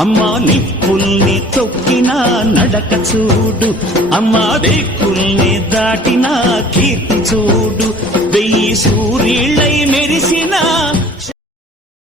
అమ్మా నిప్పుల్ని తొక్కిన నడక చూడు. అమ్మా రేకుల్ని దాటిన కీర్తి చూడు. వెయ్యి సూర్యుళ్ళై మెరిసిన